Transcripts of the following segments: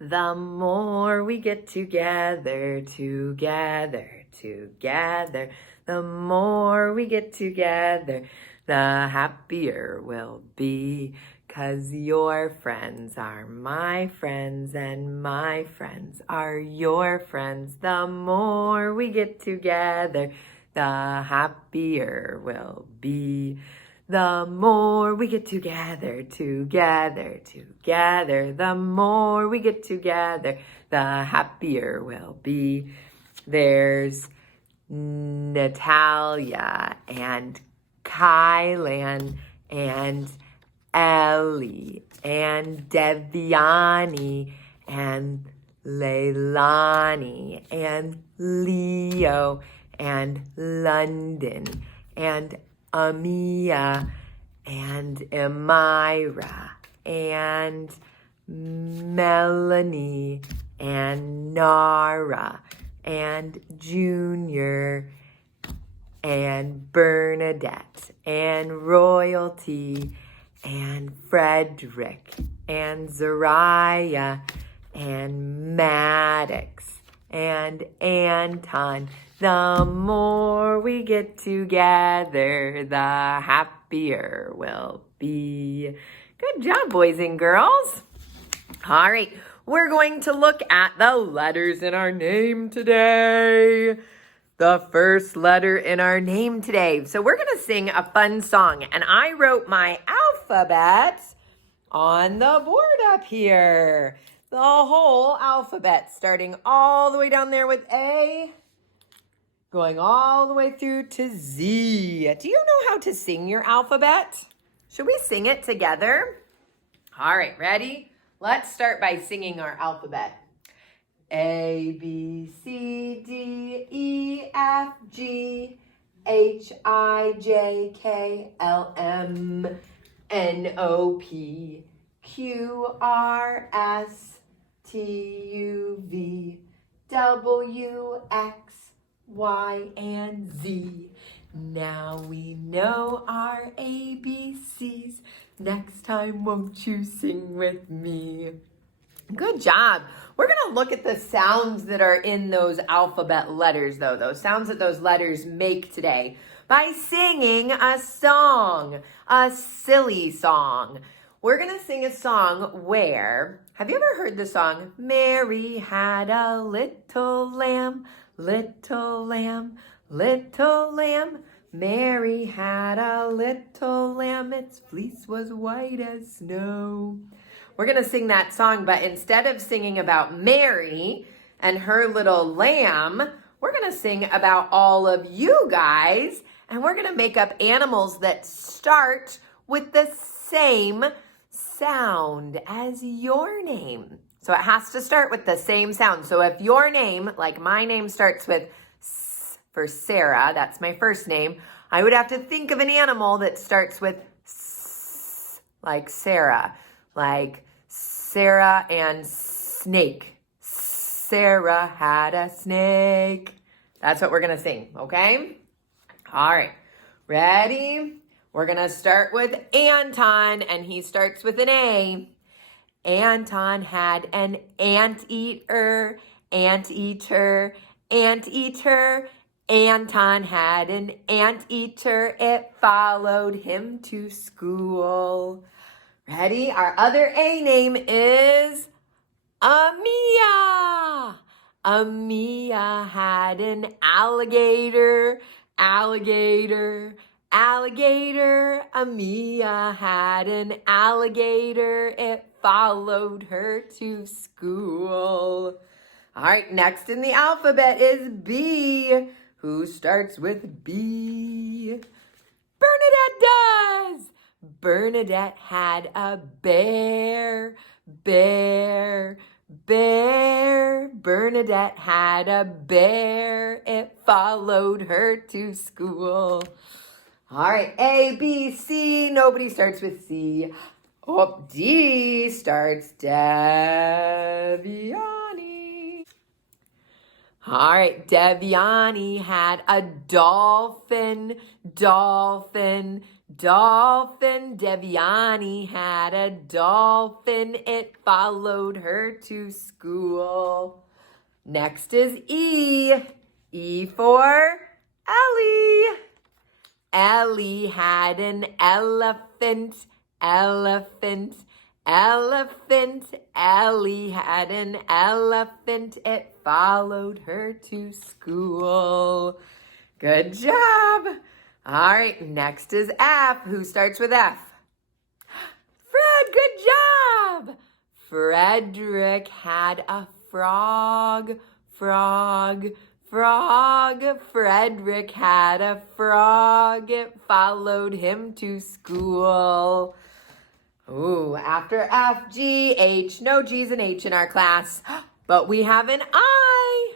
The more we get together, together, the more we get together, the happier we'll be. 'Cause your friends are my friends and my friends are your friends. The more we get together, the happier we'll be. The more we get together, the more we get together, the happier we'll be. There's Natalia and Kylan and Ellie and Deviani and Leilani and Leo and London and Amia and Amira and Melanie and Nara and Junior and Bernadette and Royalty and Frederick and Zariah and Maddox and Anton. The more we get together, the happier we'll be. Good job, boys and girls. All right, we're going to look at the letters in our name today. The first letter in our name today. So we're going to sing a fun song, and I wrote my alphabet on the board up here. The whole alphabet, starting all the way down there with A, going all the way through to Z. Do you know how to sing your alphabet? Should we sing it together? All right, ready? Let's start by singing our alphabet. A, B, C, D, E, F, G, H, I, J, K, L, M, N, O, P, Q, R, S, T, U, V, W, X, Y, and Z. Now we know our ABCs. Next time, won't you sing with me? Good job. We're going to look at the sounds that are in those alphabet letters, though, those sounds that those letters make today, by singing a song, a silly song. We're going to sing a song where, have you ever heard the song, Mary had a little lamb, little lamb, little lamb. Mary had a little lamb, its fleece was white as snow. We're going to sing that song, but instead of singing about Mary and her little lamb, we're going to sing about all of you guys, and we're going to make up animals that start with the same sound as your name. So it has to start with the same sound. So if your name, like my name, starts with S for Sarah, that's my first name, I would have to think of an animal that starts with S, like Sarah, like Sarah and snake. Sarah had a snake. That's what we're going to sing, okay? All right, ready? We're going to start with Anton, and he starts with an A. Anton had an anteater, anteater, anteater. Anton had an anteater. It followed him to school. Ready? Our other A name is Amia. Amia had an alligator, alligator, alligator. Amia had an alligator. It followed her to school. All right, next in the alphabet is B. Who starts with B? Bernadette does. Bernadette had a bear, bear, bear. Bernadette had a bear. It followed her to school. All right, A, B, C. Nobody starts with C. Oh, D starts Deviani. All right, Deviani had a dolphin, dolphin, Dolphin, Deviani had a dolphin. It followed her to school. Next is E. E for Ellie. Ellie had an elephant. Elephant. Elephant. Ellie had an elephant. It followed her to school. Good job. All right, next is F. Who starts with F? Fred, good job. Frederick had a frog. Frog. Frog. Frederick had a frog. It followed him to school. Ooh, after F, G, H. No G's and H in our class, but we have an I.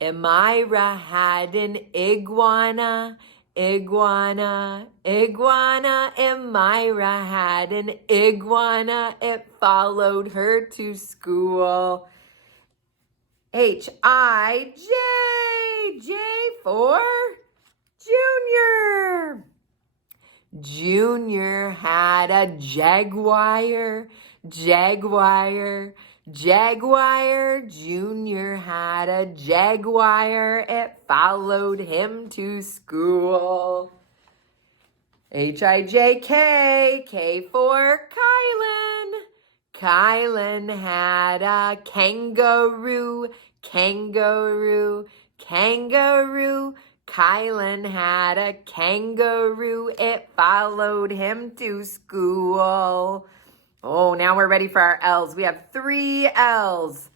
Amira had an iguana. Iguana, iguana. Amira had an iguana. It followed her to school. H-I-J. J for Junior. Junior had a jaguar. Jaguar. Jaguar. Junior had a jaguar. It followed him to school. H-I-J-K. K for Kylan. Kylan had a kangaroo. Kangaroo. Kangaroo. Kylan had a kangaroo. It followed him to school. Oh, now we're ready for our L's. We have 3 L's.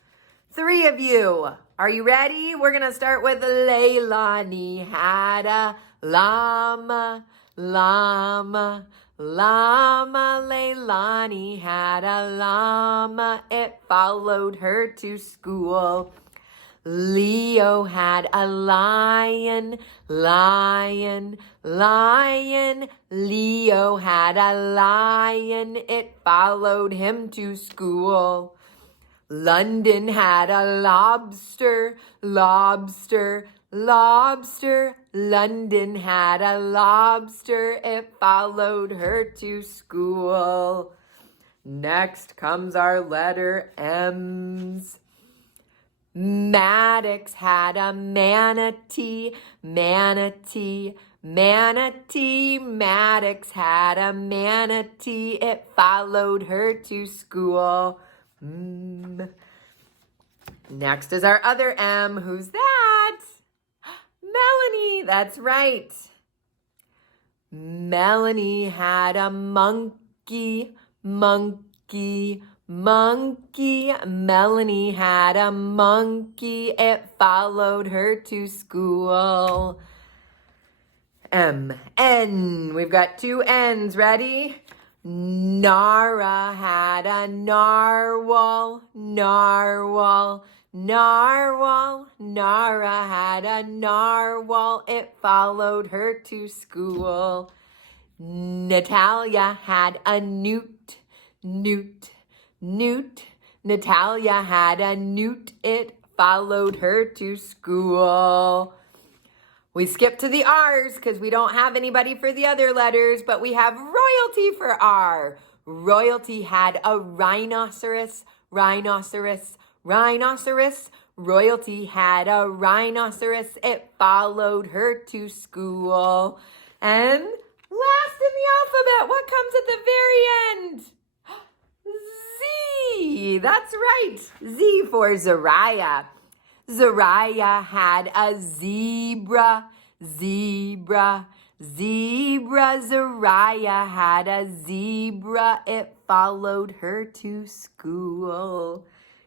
3 of you. Are you ready? We're going to start with Leilani had a llama. Llama. Llama. Leilani had a llama. It followed her to school. Leo had a lion. Lion. Lion. Leo had a lion. It followed him to school. London had a lobster. Lobster. Lobster. London had a lobster. It followed her to school. Next comes our letter M's. Maddox had a manatee. Manatee. Manatee. Maddox had a manatee. It followed her to school. Next is our other M. Who's that? Melanie. That's right. Melanie had a monkey. Monkey. Monkey. Melanie had a monkey. It followed her to school. M-N. We've got 2 N's. Ready? Nara had a narwhal. Narwhal. Narwhal. Nara had a narwhal. It followed her to school. Natalia had a newt. Newt. Newt. Natalia had a newt. It followed her to school. We skip to the R's because we don't have anybody for the other letters, but we have Royalty for R. Royalty had a rhinoceros. Rhinoceros. Rhinoceros. Royalty had a rhinoceros. It followed her to school. And last in the alphabet, what comes at the very end? Z. That's right. Z for Zariah. Zariah had a zebra. Zebra. Zebra. Zariah had a zebra. It followed her to school.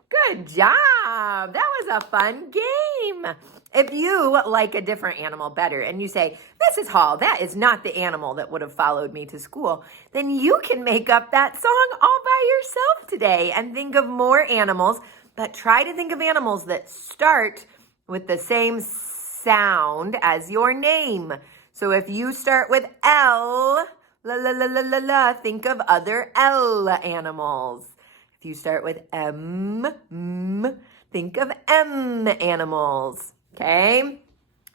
Good job. That was a fun game. If you like a different animal better and you say, Mrs. Hall, that is not the animal that would have followed me to school, then you can make up that song all by yourself today and think of more animals, but try to think of animals that start with the same sound as your name. So if you start with L, la la la la la la, think of other L animals. If you start with M, think of M animals. Okay?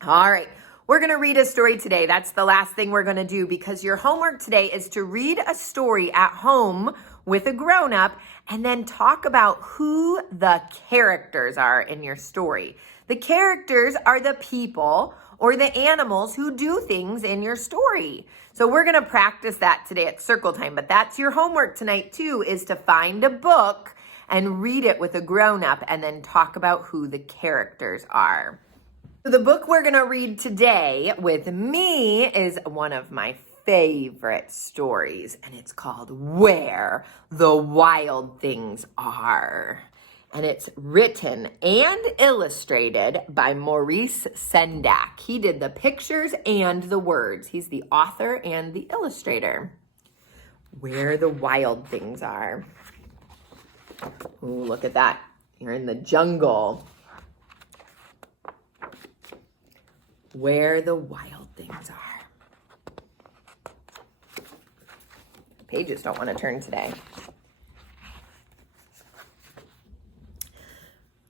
All right. We're going to read a story today. That's the last thing we're going to do because your homework today is to read a story at home with a grown-up and then talk about who the characters are in your story. The characters are the people or the animals who do things in your story. So we're going to practice that today at circle time, but that's your homework tonight too, is to find a book and read it with a grown-up and then talk about who the characters are. The book we're going to read today with me is one of my favorite stories, and it's called Where the Wild Things Are. And it's written and illustrated by Maurice Sendak. He did the pictures and the words. He's the author and the illustrator. Where the Wild Things Are. Ooh, look at that. You're in the jungle. Where the wild things are. Pages don't want to turn today.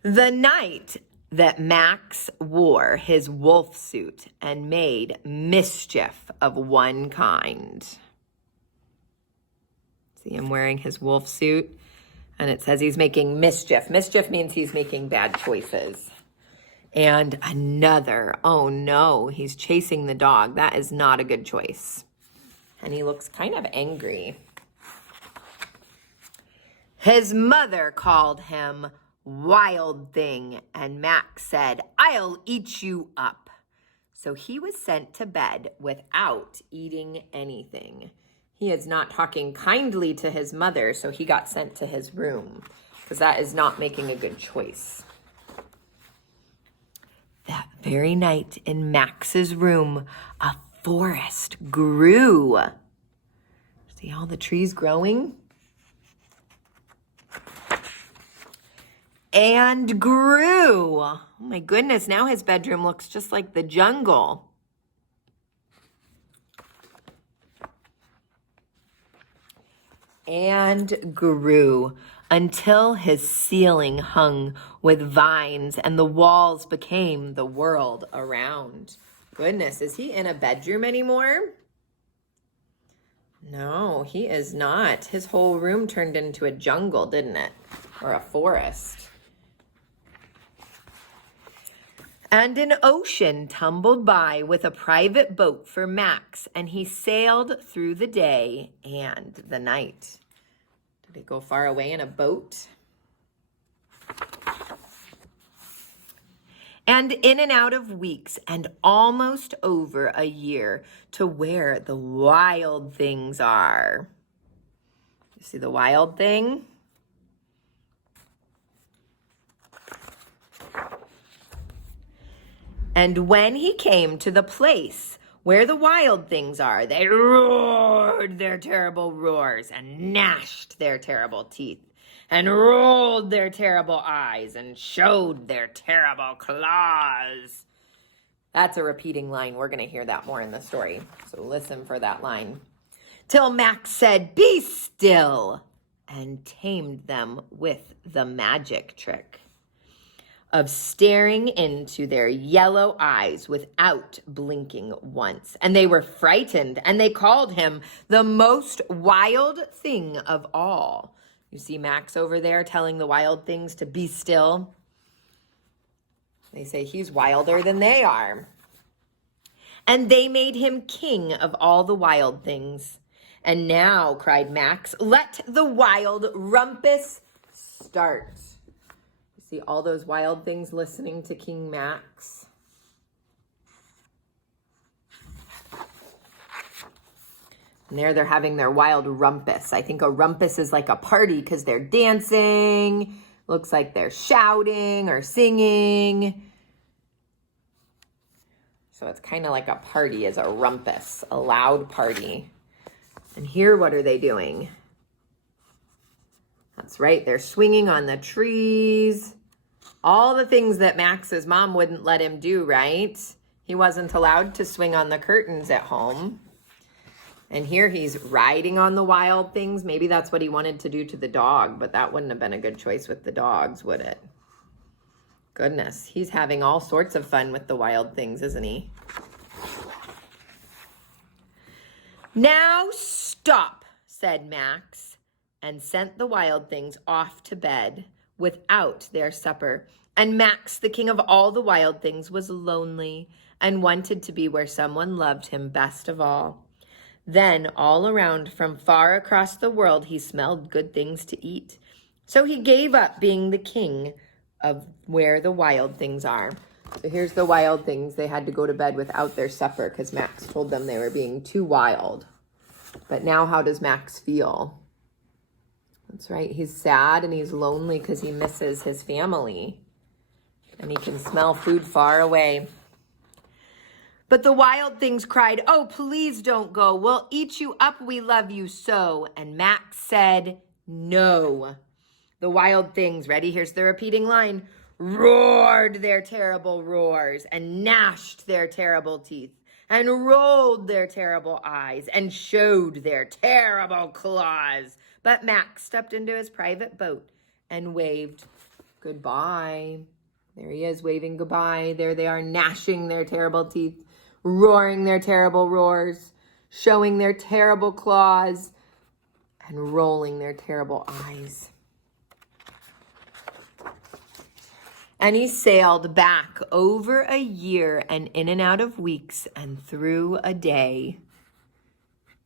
The night that Max wore his wolf suit and made mischief of one kind. See him wearing his wolf suit, and it says he's making mischief. Mischief means he's making bad choices. And another, oh no, he's chasing the dog. That is not a good choice. And he looks kind of angry. His mother called him Wild Thing, and Max said, "I'll eat you up." So he was sent to bed without eating anything. He is not talking kindly to his mother, so he got sent to his room, because that is not making a good choice. That very night in Max's room, a forest grew. See all the trees growing? And grew. Oh my goodness, now his bedroom looks just like the jungle. And grew until his ceiling hung with vines and the walls became the world around. Goodness, is he in a bedroom anymore? No, he is not. His whole room turned into a jungle, didn't it? Or a forest. And an ocean tumbled by with a private boat for Max, and he sailed through the day and the night. Did he go far away in a boat? And in and out of weeks and almost over a year to where the wild things are. You see the wild thing? And when he came to the place where the wild things are, they roared their terrible roars and gnashed their terrible teeth and rolled their terrible eyes and showed their terrible claws. That's a repeating line. We're going to hear that more in the story. So listen for that line. Till Max said, "Be still," and tamed them with the magic trick of staring into their yellow eyes without blinking once. And they were frightened, and they called him the most wild thing of all. You see Max over there telling the wild things to be still. They say he's wilder than they are. And they made him king of all the wild things. And now, cried Max, let the wild rumpus start. See all those wild things listening to King Max. And there they're having their wild rumpus. I think a rumpus is like a party because they're dancing. Looks like they're shouting or singing. So it's kind of like a party is a rumpus, a loud party. And here, what are they doing? That's right, they're swinging on the trees. All the things that Max's mom wouldn't let him do, right? He wasn't allowed to swing on the curtains at home. And here he's riding on the wild things. Maybe that's what he wanted to do to the dog, but that wouldn't have been a good choice with the dogs, would it? Goodness, he's having all sorts of fun with the wild things, isn't he? "Now stop," said Max, and sent the wild things off to bed without their supper. And Max, the king of all the wild things, was lonely and wanted to be where someone loved him best of all. Then all around, from far across the world, he smelled good things to eat. So he gave up being the king of where the wild things are. So here's the wild things. They had to go to bed without their supper because Max told them they were being too wild. But now how does Max feel? That's right. He's sad and he's lonely because he misses his family. And he can smell food far away. But the wild things cried, "Oh, please don't go. We'll eat you up. We love you so." And Max said, "No." The wild things, ready? Here's the repeating line, roared their terrible roars and gnashed their terrible teeth and rolled their terrible eyes and showed their terrible claws. But Max stepped into his private boat and waved goodbye. There he is waving goodbye. There they are, gnashing their terrible teeth, roaring their terrible roars, showing their terrible claws, and rolling their terrible eyes. And he sailed back over a year and in and out of weeks and through a day.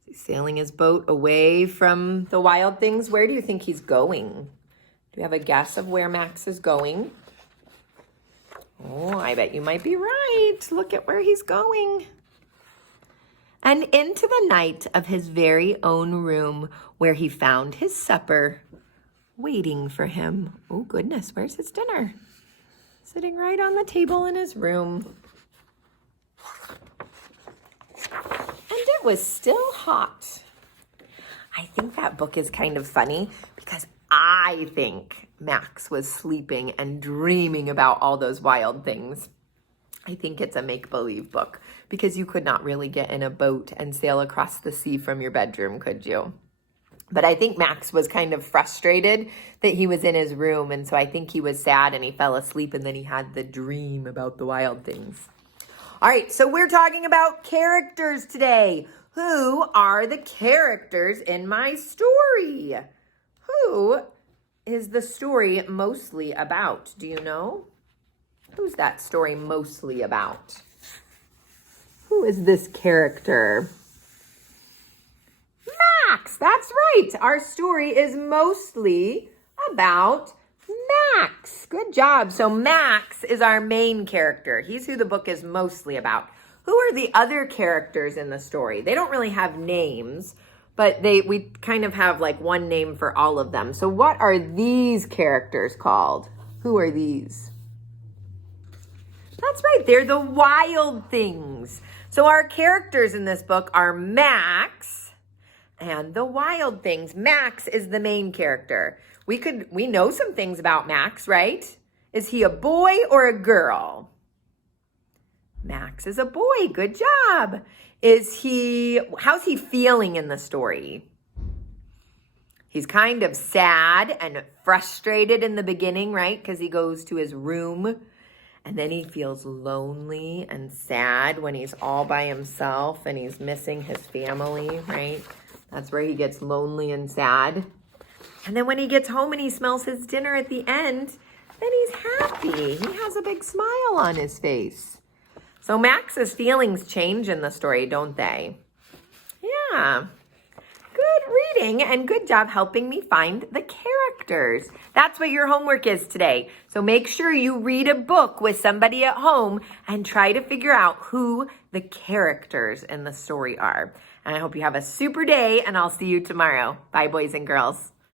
He's sailing his boat away from the wild things. Where do you think he's going? Do you have a guess of where Max is going? Oh, I bet you might be right. Look at where he's going. And into the night of his very own room where he found his supper waiting for him. Oh, goodness, where's his dinner? Sitting right on the table in his room. And it was still hot. I think that book is kind of funny because I think Max was sleeping and dreaming about all those wild things. I think it's a make-believe book because you could not really get in a boat and sail across the sea from your bedroom, could you? But I think Max was kind of frustrated that he was in his room, and so I think he was sad and he fell asleep, and then he had the dream about the wild things. All right, so we're talking about characters today. Who are the characters in my story? Who is the story mostly about? Do you know? Who's that story mostly about? Who is this character? Max, that's right. Our story is mostly about Max. Good job. So Max is our main character. He's who the book is mostly about. Who are the other characters in the story? They don't really have names, but we kind of have like one name for all of them. So what are these characters called? Who are these? That's right. They're the wild things. So our characters in this book are Max and the wild things. Max is the main character. We know some things about Max, right? Is he a boy or a girl? Max is a boy. Good job. How's he feeling in the story? He's kind of sad and frustrated in the beginning, right? Because he goes to his room and then he feels lonely and sad when he's all by himself and he's missing his family, right? That's where he gets lonely and sad. And then when he gets home and he smells his dinner at the end, then he's happy. He has a big smile on his face. So Max's feelings change in the story, don't they? Yeah. Good reading and good job helping me find the characters. That's what your homework is today. So make sure you read a book with somebody at home and try to figure out who the characters in the story are. And I hope you have a super day, and I'll see you tomorrow. Bye, boys and girls.